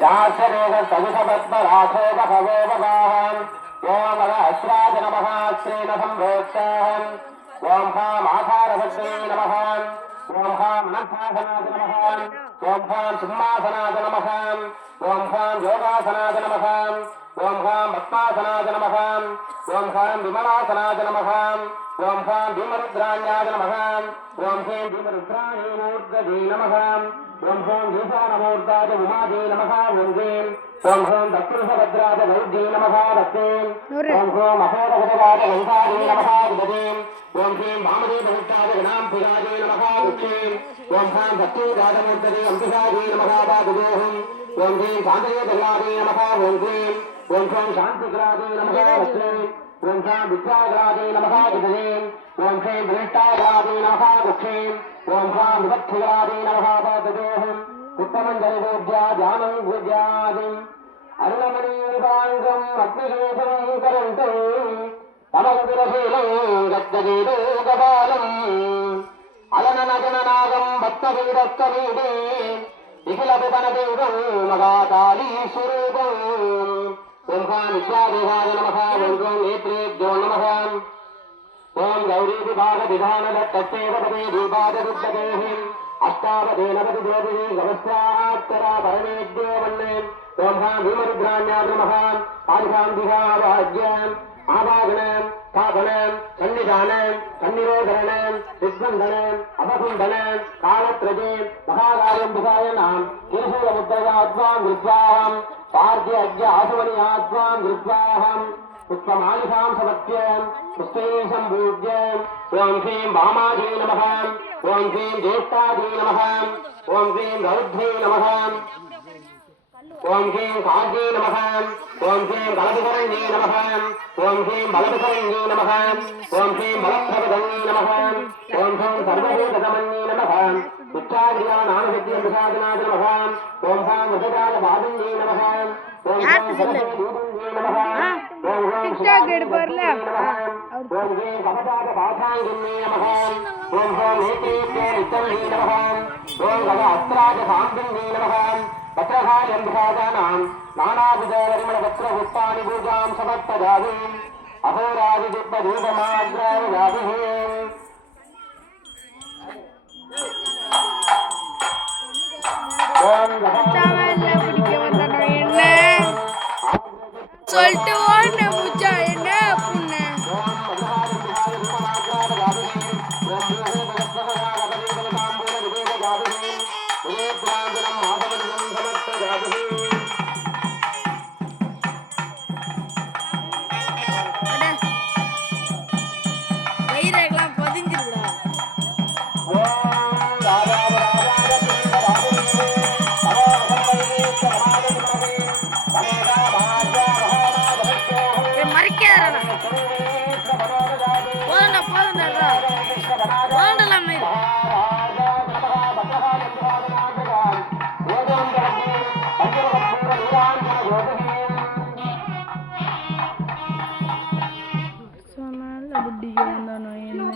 చాచరేగ సవిషపద్మరాధేవ భవేవగాహం ఓమల అశ్రాజ నమ శ్రీన సంరోక్షాహం ఓం హా మాధారభక్షే నమ. ఓం హాం అనంతాసనాద నమ. ఓం హాం సింహాసనాద నమ. ఓం హాం యోగాసనాద నమ. ఓం హ్రాం భక్తాసనాయ నమ. ఓం హ్రాం విమలాసనాయ నమ. ఓం హ్రాం భీమరుద్రాణ్యాయ నమ. ఓం హ్రీం భీమరుద్రాణీమూర్తజీ నమ. ఓం హ్రాం ఈశానమూర్తాయ ఉమాజీ నమ. ఓం హ్రీం ఓం హ్రాం దక్షిణభద్రాయ వైద్యీ నమ. దక్షీం ఓం హ్రోం అహోరభద్రాయ వంశాజీ నమ. విదజీం ఓం హ్రీం వామదేవభుక్తాయ వినాంబుజాజీ నమ. ఓం హ్రాం భక్తీ రాజమూర్తజీ అంబుజాజీ నమ ஓம் ஹ்ரீம் சாந்தியே கிரகாதே நமக ஓம் ஹ்ரீம். ஓம் ஹ்ரோம் சாந்தி கிரகாதே நமக ஹ்ரீம். ஓம் ஹ்ராம் வித்யா கிரகாதே நமக கிரதேம் ஓம் ஹ்ரீம் விரட்டா கிரகாதே நமக குக்ஷேம் ஓம் ஹ்ராம் விபக்தி கிரகாதே நமக பததேஹம் உத்தமம் ஜனகோத்யா ஜானம் குஜாதிம் அருணமணீபாங்கம் அக்னிகேசம் கரண்டும் பலகுரசீலம் கபாலம். அலனநகனாகம் பக்தவீடத்தமீடே விகலபுபனதேவம் மகாகாலி சுரூபம் ஓம்காம் வித்யாதேவாய நமக ஓம்காம் நேத்ரேத்யோ நமக ஓம் கௌரி விபாக விதானத தச்சேவதே தீபாதகுப்ததேஹி அஷ்டாவதேனவது தேவி கவஸ்யாத்தரா பரமேத்யோ வன்னே ஓம்காம் வீமருத்ராண்யா நமக ஆதிகாம் வாஜ்யம் ஆபாகணம் காபனம் சன்னிதானம் சன்னிரோதனம் திஸ்வந்தனம் அவகுந்தனம் காலத்ரஜே மகாகாரியம் புகாய நாம் கிருஷூல முத்தகாத்மாம் வித்வாகம் பார்த்திய அக்ய ஆசுமணி ஆத்மாம் வித்வாகம் புஷ்பமாலிகாம் சமத்தியம் புஷ்பேஷம் பூஜ்யம். ஓம் ஸ்ரீம் வாமாதே நம ஓம் ஸ்ரீம் ஜேஷ்டாதே நம ஓம் ஸ்ரீம் ரௌத்ரே நம ஓம் ஹீம் காஜே நமக ஓம் ஹீம் பலபுகரண்யே நமக ஓம் ஹீம் பலபுகரண்யே நமக ஓம் ஹீம் பலப்பிரபதன்யே நமக ஓம் ஹீம் சர்வதேசமன்யே நமக உச்சாரியா நாமசக்தி அனுசாதனாத நமக ஓம் ஹாம் உபகார பாதன்யே நமக ஓம் ஹாம் சர்வதேசமன்யே நமக ஓம் ஹாம் டிக்டாக் எடுப்பார்ல ஓம் ஹீம் கபதாத பாதாயிரன்யே நமக ஓம் ஹாம் ஏகேத்ய நித்தன்யே நமக ஓம் கத அஸ்திராஜ சாந்தன்யே நமக பத்ரகாயம்பிராஜானாம் நானாவித பரிமள பத்ர புஷ்பாணி பூஜாம் சமர்ப்பதாதீம் அகோராதி திப்ப தீபமாகிராவிதாதிஹேம் சொல்லிட்டு ஓட முச்சா ஆண்டரா ஆண்டலாமே சொன்னால் அப்படியே வந்தானோ என்ன?